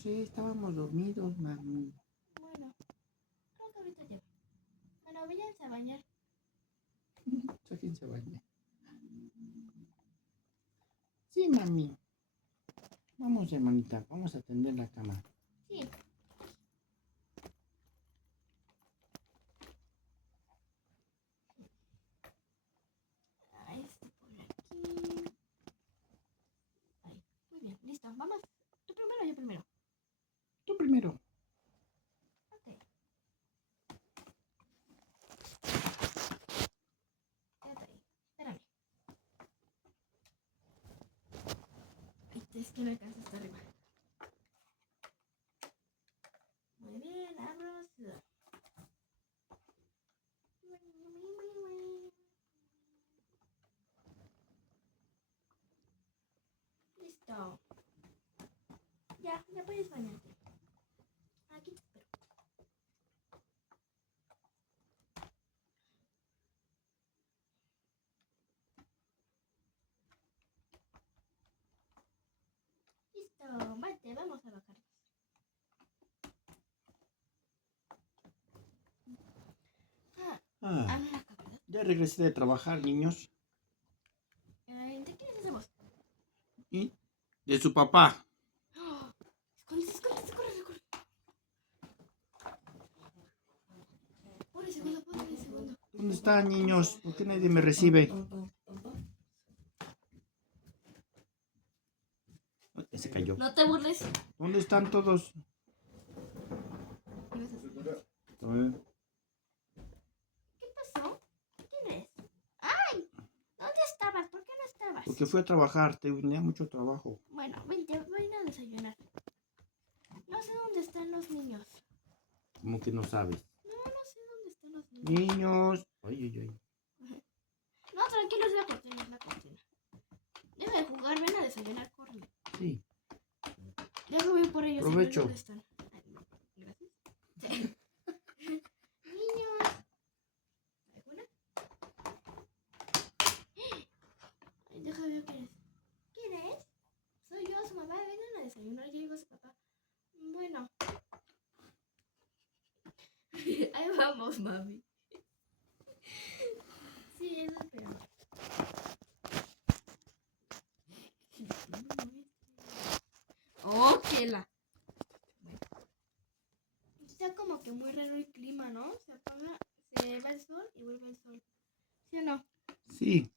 sé, estábamos dormidos, mami. Bueno, creo que ahorita ya. Bueno, váyanse a bañar. Sáquense a bañar. Sí, mami. Vamos, hermanita, vamos a tender la cama. Sí. Ahí está por aquí. Ahí, muy bien, listo. Vamos. ¿Tú primero o yo primero? Tú primero. Ok. Quédate ahí. Espérame. Ay, es que no alcanza hasta arriba. Muy bien, vámonos. Listo. Ya puedes bañarte. Aquí te espero. Listo, vete, vamos a bajarnos. Ah, Hazme la cama, ¿verdad? ya regresé de trabajar, niños. ¿De quién es esa voz? Y de su papá. ¡Oh! Escóndete, corre. Por el segundo. ¿Dónde están, niños? ¿Por qué nadie me recibe? Se cayó. No te burles. ¿Dónde están todos? A ver. ¿Qué pasó? ¿Quién es? ¡Ay! ¿Dónde estabas? ¿Por qué no estabas? Porque fui a trabajar, tenía mucho trabajo. Bueno, ven a desayunar. No sé dónde están los niños. ¿Cómo que no sabes? No sé dónde están los niños. Niños. Ay. No, tranquilo, es la cortina. Deja de jugar, ven a desayunar, corre. Sí. Deja voy por ellos. Provecho. ¿Dónde están? Ay, no, gracias. Sí. Niños. ¿Alguna? Ay, deja ver quién es. ¿Quién es? Soy yo, su mamá. Vengan a desayunar, ya llegó su papá. Bueno. Ahí vamos, mami. Sí, eso es peor. Oh, que la. Está como que muy raro el clima, ¿no? Se apaga, se va el sol y vuelve el sol. ¿Sí o no? Sí.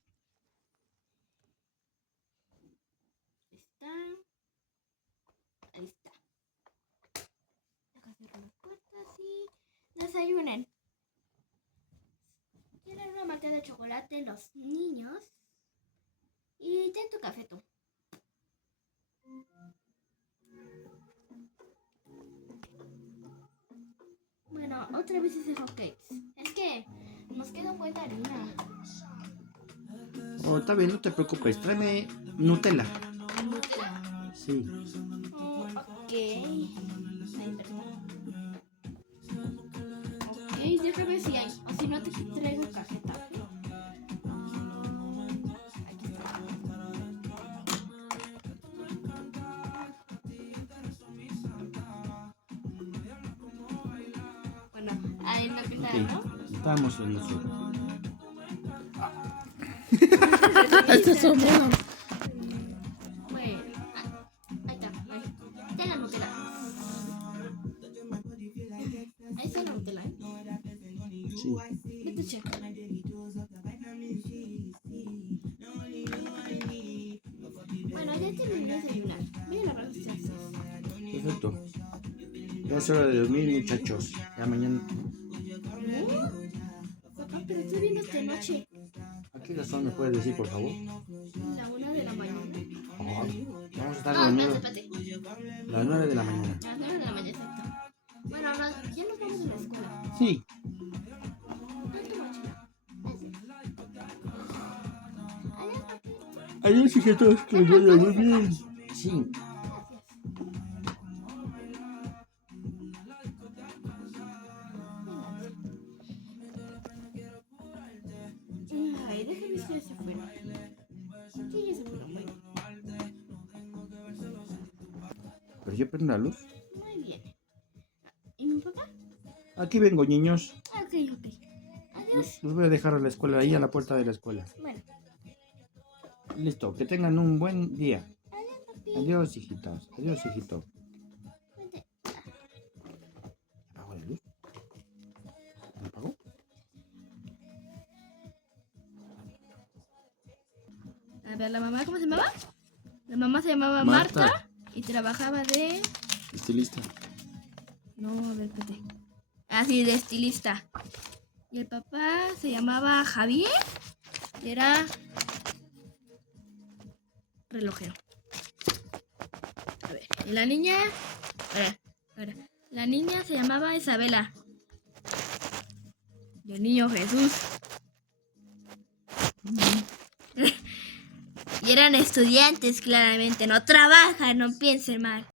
Está. Ahí está. Deja cerrar las puertas y desayunen. Tienen una malteada de chocolate los niños. Y ten tu café tú. Bueno, otra vez hice hotcakes. Es que nos queda un buen de harina. Oh, está bien, no te preocupes. Tráeme Nutella. ¿Nutella? Sí. Oh, ok. Ay, perdón. Ok, déjame ver si hay. O si no, te traigo cajeta. Aquí está. Bueno, ahí en la pila, Sí. ¿no? Estamos en eso. Este sombrero. Bueno, ahí está. Ahí. Ya la Nutella. Ahí está la Nutella, ¿eh? Sí. Vete, che. Bueno, ya terminé de desayunar. Miren la verdad, Perfecto. Ya es hora de dormir, muchachos. Ya mañana. Papá, pero estoy viendo esta noche. ¿A qué razón me puedes decir, por favor? La 1 de la mañana. Ay, vamos a estar No, dormidos. espérate. Las 9 de la mañana. Las 9 de la mañana, exacto. Bueno, ya nos vamos a la escuela. Sí. Ten tu mochila. Adiós, hijitos, que les vaya muy bien. Sí. Ay, déjame si ya se fueron. Sí, ya se fueron, bueno. Pero dije, prende la luz. Muy bien. ¿Y mi papá? Aquí vengo, niños. Ok. Adiós. Los voy a dejar a la escuela, ahí a la puerta de la escuela. Bueno. Listo, que tengan un buen día. Adiós, papi. Adiós, hijitas. Adiós, hijito. Vente. ¿Apago la luz? ¿La apagó? A ver, ¿la mamá cómo se llamaba? La mamá se llamaba Marta. Marta y trabajaba de... Estilista. No, a ver, espérate. Ah, sí, de estilista. Y el papá se llamaba Javier y era relojero. A ver, y la niña... A ver, la niña se llamaba Isabela. Y el niño Jesús. Y eran estudiantes, claramente. No trabajan, no piensen mal.